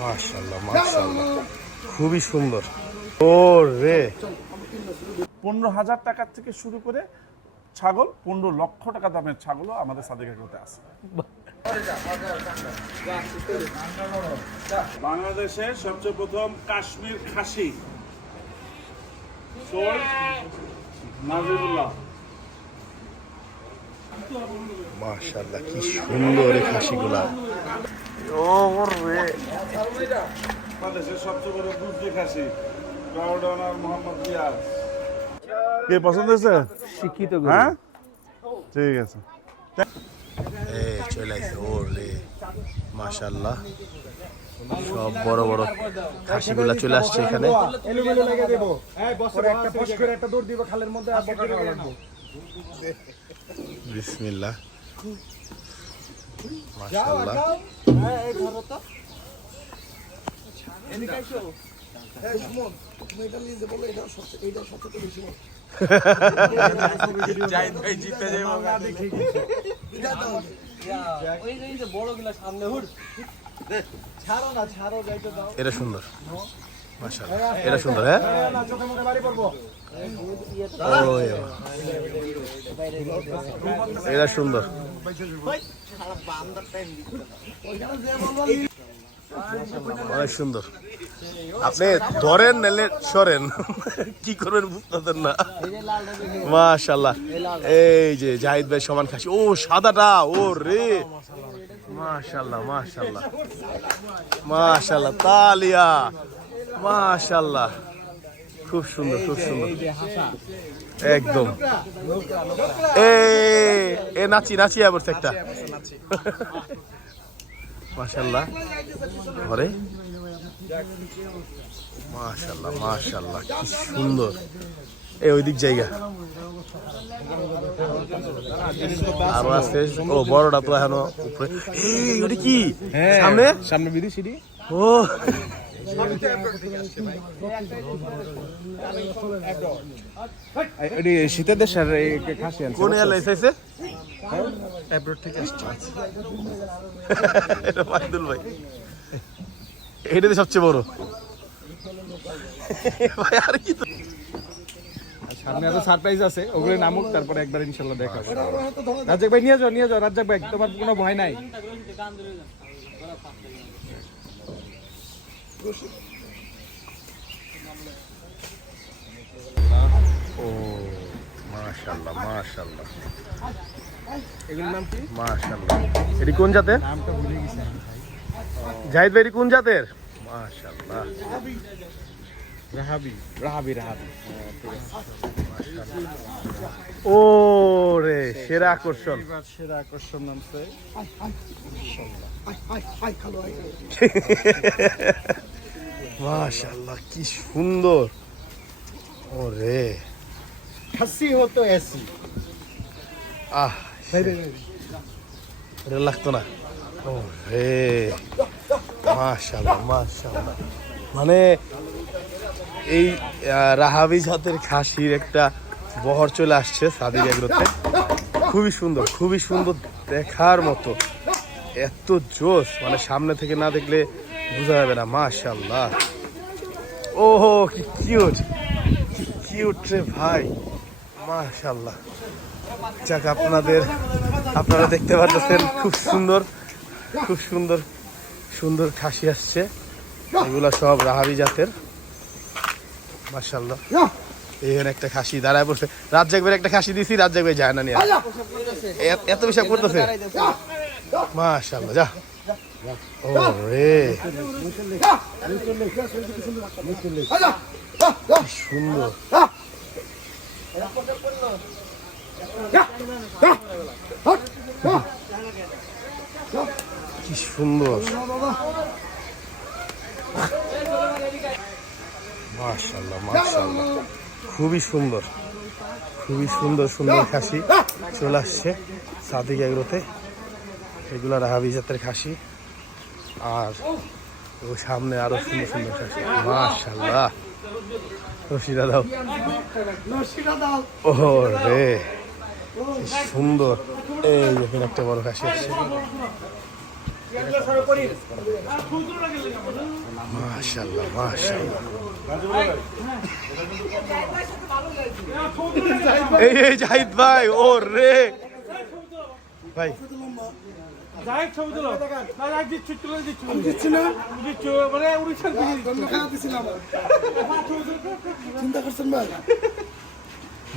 মাশাআল্লাহ মাশাআল্লাহ, খুবই সুন্দর। ও রে, 15,000 টাকা থেকে শুরু করে ছাগল 15 লক্ষ টাকা দামের ছাগলও আমাদের সাদেক এগ্রোতে আছে। বাংলাদেশে সবচেয়ে প্রথম কাশ্মীর খাসি নাজিবুল্লাহ। মাশাআল্লাহ, কি সুন্দর এই খাসিগুলা। ও রে, বাংলাদেশের সবচেয়ে বড় দুধি খাসি গাওডানার মোহাম্মদ রিয়াজ। কে পছন্দ হয়েছে? শিক্ষিত, হ্যাঁ ঠিক আছে। চলে আসছে। ও রে মাশাআল্লাহ, সব বড় বড় খাসিগুলা চলে আসছে এখানে। বিসমিল্লাহ, মাশাআল্লাহ। এটা সুন্দর, মাশাআল্লাহ, এটা সুন্দর। হ্যাঁ, এটা সুন্দর, অনেক সুন্দর। আপনি ধরেন নালে সরেন, কি করবেন বুঝতেন না। মাশাআল্লাহ, এই যে জাহিদ ভাই সমান খাসি। ও সাদাটা, ও রে মাশাআল্লাহ মাশাআল্লাহ মাশাআল্লাহ, তালিয়া মাশাআল্লাহ, খুব সুন্দর খুব সুন্দর একদম। এ নাচি নাচি আবার একটা মাশাআল্লাহ ঘরে। মাশাআল্লাহ মাশাআল্লাহ, কি সুন্দর। এই ওই দিক জায়গা আরো আছে। ও বড়টা তো এখনো উপরে। এই ওটা কি সামনে সামনে বিদেশি? ও শীতের দেশের খাসি কোন এয়ারলাইন্স আছে? অ্যাব্রোড থেকে আসছে। এটা মাইদুল ভাই, এটাতে সবচেয়ে বড় ভাই। আর কি তো সামনে এত সারপ্রাইজ আছে, ওগুলো নামুক, তারপরে একবার ইনশাল্লাহ দেখা হবে। রাজ্জাক ভাই নিয়ে যাও নিয়ে যাও, রাজ্জাক ভাই তোমার কোনো ভয় নাই। ও মাশাআল্লাহ মাশাআল্লাহ, এগুলোর নাম কি? মাশাআল্লাহ, এটি কোন জাতের? নামটা ভুলে গেছি জাহিদ ভাই, এটি কোন জাতের? মাশাআল্লাহ, রাহাবি রাহাবি রাহাবি। ও রে, সেরা আকর্ষণ, সেরা আকর্ষণ নামছে। মাশাআল্লাহ, কি সুন্দর। ও রে, খাসি হতো এসি। আহ এটা লাগতো না। ও রে মাশাআল্লাহ মাশাআল্লাহ, মানে এই রাহাবি জাতের খাসির একটা বহর চলে আসছে সাদিক এগ্রোতে। খুবই সুন্দর খুবই সুন্দর, দেখার মতো, এত জোশ, মানে সামনে থেকে না দেখলে বোঝা যাবে না। মাশাআল্লাহ, ওহো কি কিউট, কি কিউট রে ভাই, মাশাআল্লাহ। যাক, আপনারা দেখতে পাচ্ছেন খুব সুন্দর খুব সুন্দর সুন্দর খাসি আসছে। এগুলা সব রাহাবি জাতের। মাশাআল্লাহ, এখানে একটা খাসি দাঁড়ায় পড়ছে। রাজ্জাক ভাই একটা খাসি দিছি, রাজ্জাক ভাই যায় না নিয়ে, এত বিষয় করতেছে। মাশাআল্লাহ, যা। ও রে, সুন্দর, কি সুন্দর। মাশাআল্লাহ মাশাআল্লাহ, খুবই সুন্দর খুবই সুন্দর সুন্দর খাসি চলে আসছে সাদিক এগ্রোতে। এগুলো রাহাবি জাতের খাসি, আর ও সামনে আরো সুন্দর সুন্দর খাসি। মাশাআল্লাহ, রশিদা দাও। ও রে, সুন্দর। এই দেখেন একটা বড় খাসি আসছে। মাশাআল্লাহ মাশাআল্লাহ। এই জাহিদ ভাই ও রে ভাই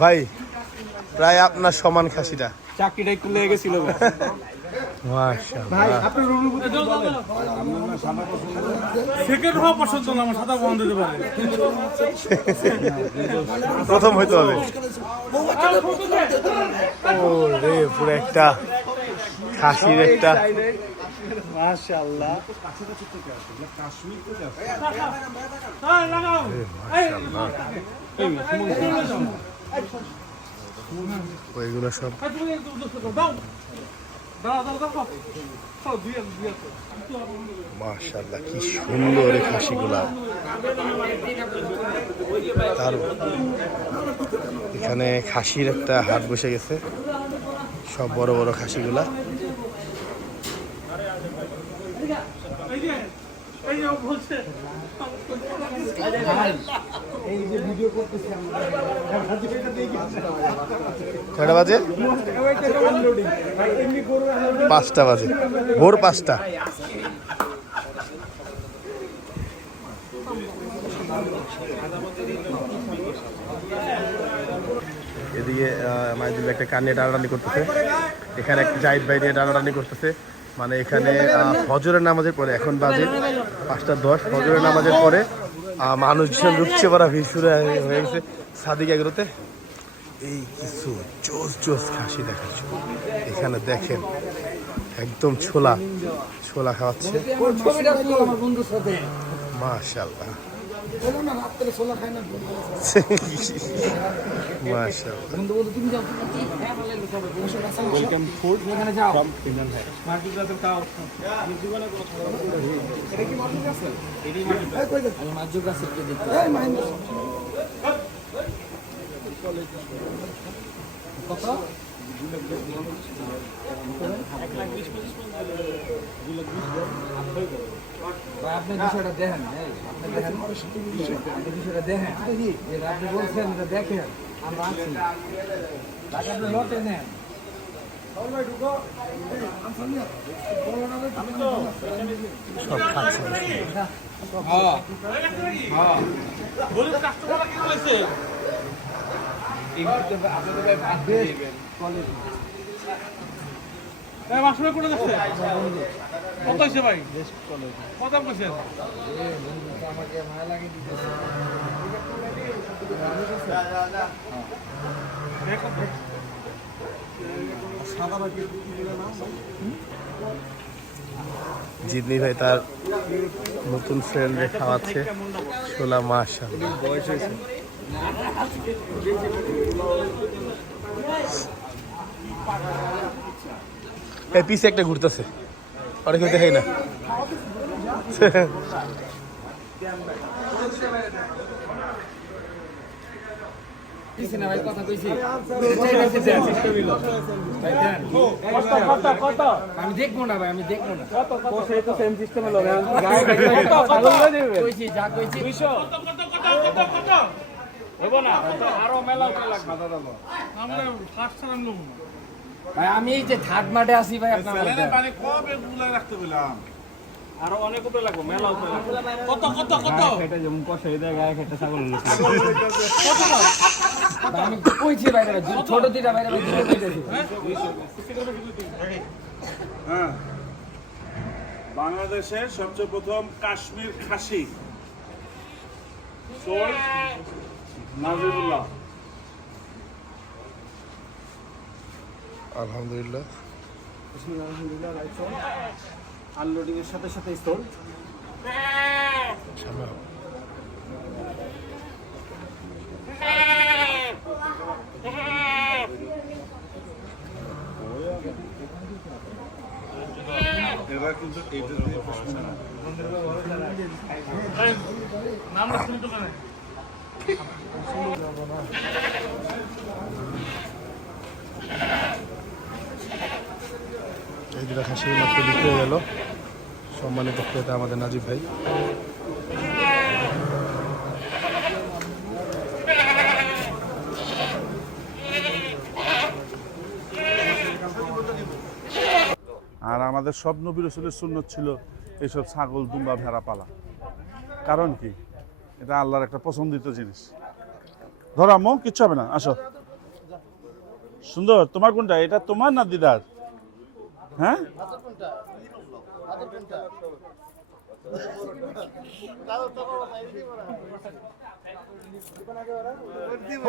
ভাই প্রায় আপনার সমান খাসিটা চাকরিটা একটু লেগে গেছিল মাশাআল্লাহ। ভাই আপনার অনুভূতি বলেন। সেকেন্ড হওয়া পছন্দ না, আমার সাদা বন্ধ দিতে পারে। প্রথম হইতে হবে। ও রে পুরো একটা খাসির একটা মাশাআল্লাহ। ওইগুলো সব মাশাআল্লাহ কি সুন্দর এই খাসিগুলা। তার এখানে খাসির একটা হাট বসে গেছে, সব বড় বড় খাসিগুলা। কয়টা বাজে? 5টা বাজে, ভোর 5টা। এদিকে মাইদুল একটা কান নিয়ে টানাটানি করতেছে, এখানে একটা জাহিদ ভাই নিয়ে টানাটানি করতেছে। মানে এখানে ফজরের নামাজের পরে, এখন বাজে 5টা 10, ফজরের নামাজের পরে মানুষজন লুটছে পড়া ভিড় শুরু হয়ে গেছে সাদিক এগ্রোতে। এই কিছু জোস জোস খাসি দেখাচ্ছ এখানে, দেখেন একদম ছোলা ছোলা খাওয়াচ্ছে। মাশাআল্লাহ ওয়েলকাম ফুড এখানে যাও ফ্রম ইন্ডিয়ান হাই মার্কেট রাতের খাও। এটা কি মার্কেট আছে? এডি মার্কেট আমি মার্কেট আছে কি দেখতে এই মহেন্দ্র কত 1,20,000 ভাই আপনি বিষয়টা দেখেন, আপনি দেখেন বিষয়টা দেখেন, যেটা আপনি বলছেন এটা দেখেন। আমরা আছি টাকা আপনি লটে নেন। সব খাচ্ছে কত হয়েছে ভাই? কত বলছেন? আমাকে মায়া লাগে দিতেছে। জিতনি ভাই তার নতুন ফ্রেন্ডে খাওয়াচ্ছে ছোলা। মাশাআল্লাহ বয়স হয়েছে এই পিছে একটা ঘুরতেছে, অনেক হইতে হয় না। ভাই কথা কইছি আমি দেখবো না ভাই, আমি দেখবো না। যা কইছি ভাই আমি এই যে থার্ড মাঠে আছি ভাই, আপনার রাখতে পেলাম আরো অনেক উপরে লাগবে, মেলা উপরে কত কত কত এটা যেমন কষে এটা গায়ে খেতে ছাগল আমি কইছি ভাই, ছোট দিটা ভাই হ্যাঁ। বাংলাদেশের সবচেয়ে প্রথম কাশ্মীর খাসি নাজিবুল্লাহ। আলহামদুলিল্লাহ আনলোডিং এর সাথে সাথে স্টোর এরা কিন্তু এটা দিয়ে পছন্দ না। নাম শুনি তো কেন? এই দুটা খাসি মাত্র বিক্রি হয়ে গেল। সম্মানিত ক্রেতা আমাদের নাজিব ভাই। আর আমাদের সব নবী রাসূলের সুন্নত ছিল এইসব ছাগল, দুম্বা, ভেড়া পালা। কারণ কি? এটা আল্লাহর একটা পছন্দিত জিনিস। ধরো আম্মু, কিচ্ছু হবে না, আসো। সুন্দর, তোমার কোনটা? এটা তোমার না দিদার? হ্যাঁ,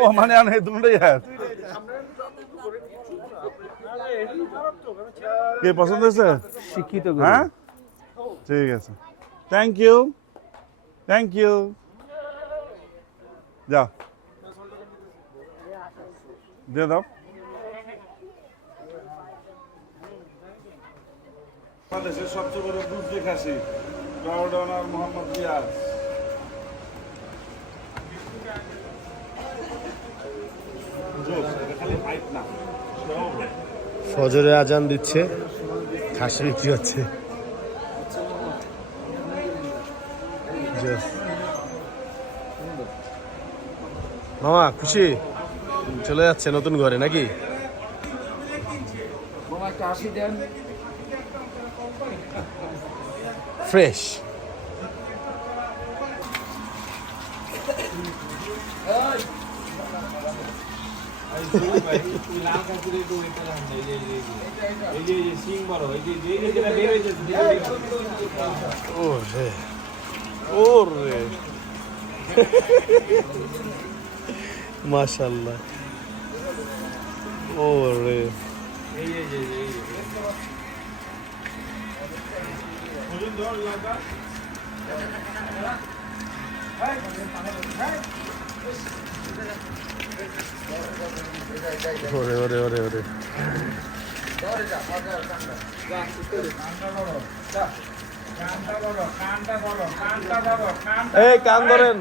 ও মানে আনে তোমরা ইয়ার কে পছন্দ হয়েছে? শিক্ষিত হ্যাঁ, ঠিক আছে, থ্যাংক ইউ, থ্যাংক ইউ। যাও, দিয়ে দাও। বাংলাদেশের সবচেয়ে বড় গুজরি খাসি ব্রাউডন আর মোহাম্মদ রিয়াজ। ফজরে আজান দিচ্ছে, খাসি বিক্রি হচ্ছে। মামা খুশি? চলে যাচ্ছে নতুন ঘরে নাকি? মামা একটা 80 দেন। ফ্রেশ। ওরে ওরে মাশাআল্লাহ, ওরে ওরে ওরে ওরে ওরে এই কান ধরেন।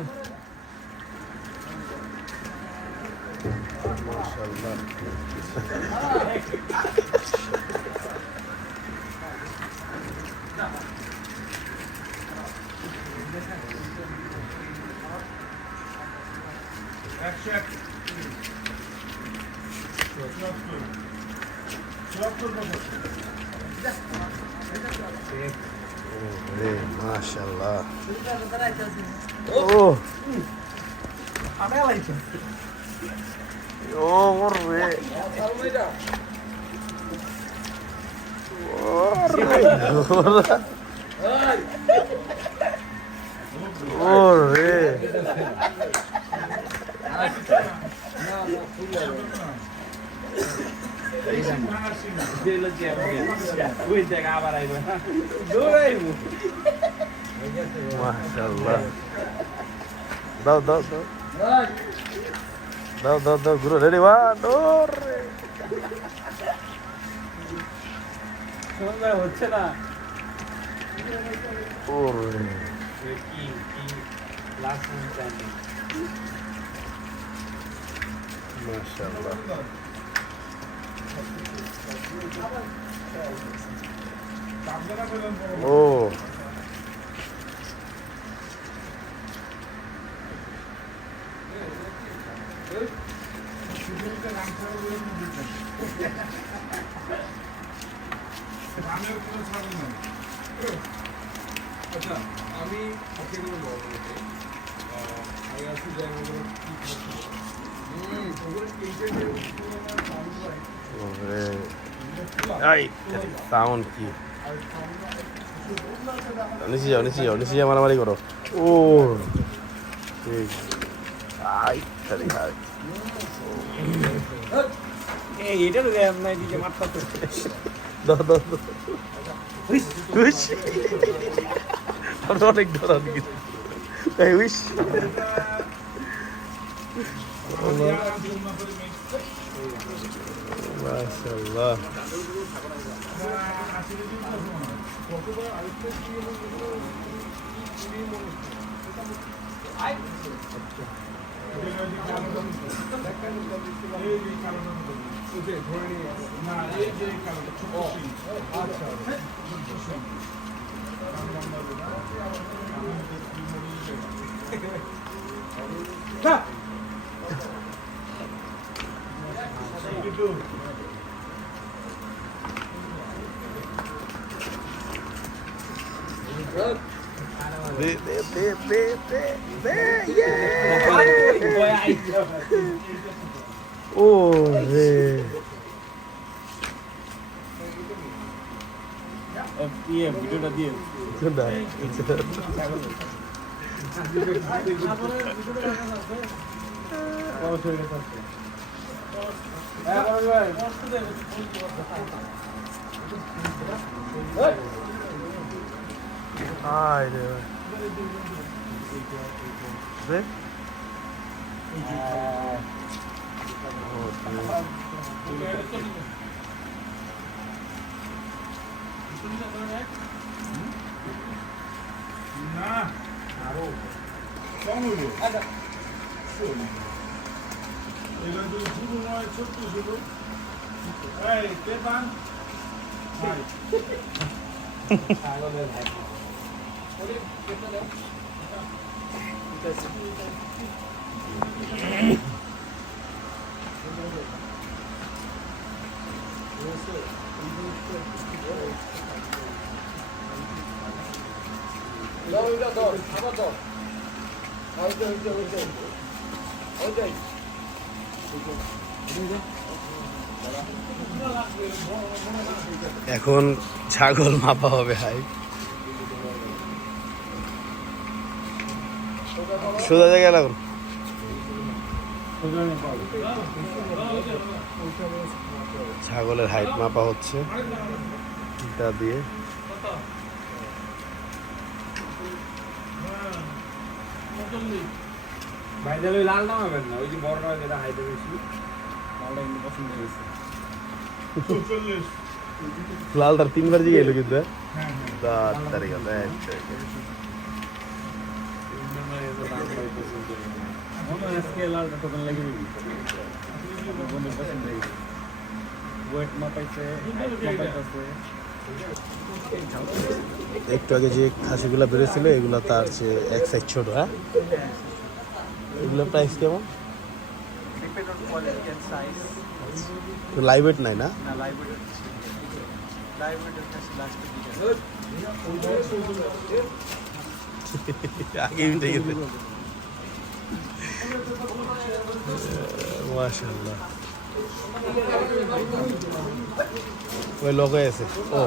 মাশাআল্লাহ, ওরে মাশাআল্লাহ, ও ওরে ওরে মাশাআল্লাহ, দাও দাও দাও দাও দাও দাও গুরু, রেডি ওয়ান, ওরে হচ্ছে না। ওরে মাশাআল্লাহ, ও আচ্ছা, আমি ওকে কোনো বলবো আমি আছি সাউন্ড কি? নিচে যাও, নিচে যাও, নিচে যাও, মারামারি করো। ও ঠিক, আই তারি হাই, এটা তো আপনার দিকে মারতে দাও দাও দাও, উইশ অনেক ধরা দিকে, এই উইশ মাশাআল্লাহ। দে দে দে দে দে দে ইয়ে ও রে ভিডিওটা দিয়ে কোনটা আয় রে দে এখন ছাগল মাপা হবে হাই সোজা জায়গায় লাগুন ছাগলের হাইট মাপা হচ্ছে এটা দিয়ে ভাই তাহলে ওই লাল নামাবেন না, ওই যে বড় নয় যেটা হাইটে বেশি, লালটা কিন্তু পছন্দ হয়েছে। লালটার 3 বার জিগে এলো কিন্তু তারিখ আজকে লালটা টোকেন লেগে পছন্দ হয়েছে। ওয়েট মাপাইছে, মাপাইতেছে। একটু আগে যে খাসিগুলা বেরোছিল এগুলা তার চেয়ে এক সাইজ ছোট। হ্যাঁ, এগুলো প্রাইস কেমন? লাইভ ওয়েট নাই না? আগে মিটে গেছে। মাশাআল্লাহ, ওই লোক আছে। ও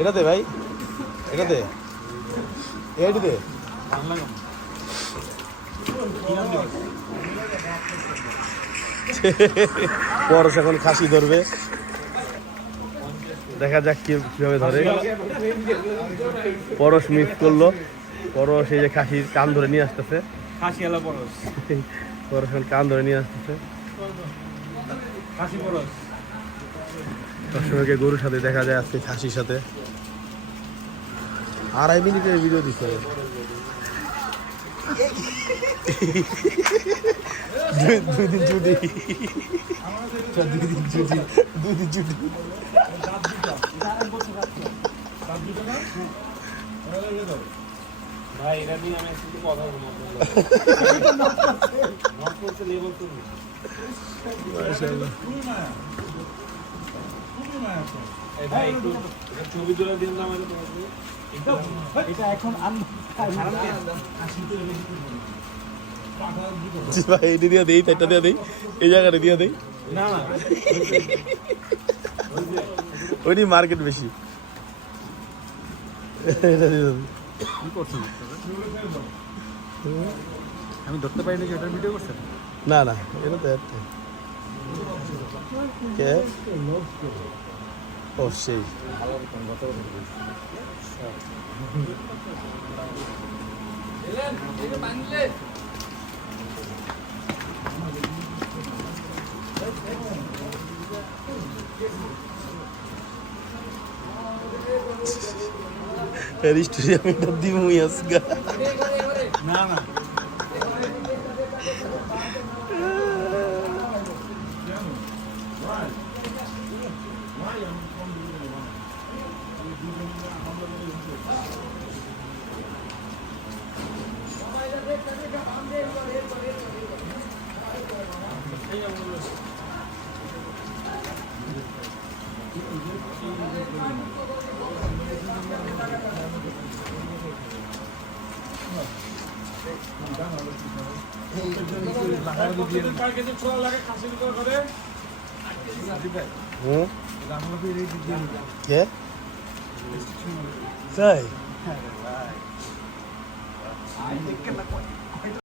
এটাতে ভাই, এটাতে এইটাতে পরশ এখন খাসি ধরবে, দেখা যাক কিভাবে ধরে। পরশ মিস করলো, পরশ এই যে খাসির কান ধরে নিয়ে আসতেছে। খাসি আলা পরশ, পরশ এখন কান ধরে নিয়ে আসতেছে। খাসি পরশ সবসময়কে গরুর সাথে দেখা যায়, আজকে খাসির সাথে। 2.5 মিনিটের ভিডিও দিচ্ছে। 2 দিন ছুটি, 2 দিন ছুটি, 2 দিন ছুটি। ভাই এটা নিয়ে আমি একটু কথা বলবো। নক করতে লেবল করবি মাশাআল্লাহ। এই ভাই একটু ছবি তুলে দিন না আমাকে এটা এখন ভাই এটা দিয়ে দেই, এটা দিয়ে দেই, এই জায়গাটা দিয়ে দেই। না না ওইটি মার্কেট বেশি। এটা দিয়ে দেই। কি করছেন? আমি ধরতে পারিনি যে এটা ভিডিও করছেন। না না, এটা তো একটা কে ও সেই স্টোরি আমি এটা দিমুই আজকে। না না হুম কে তাই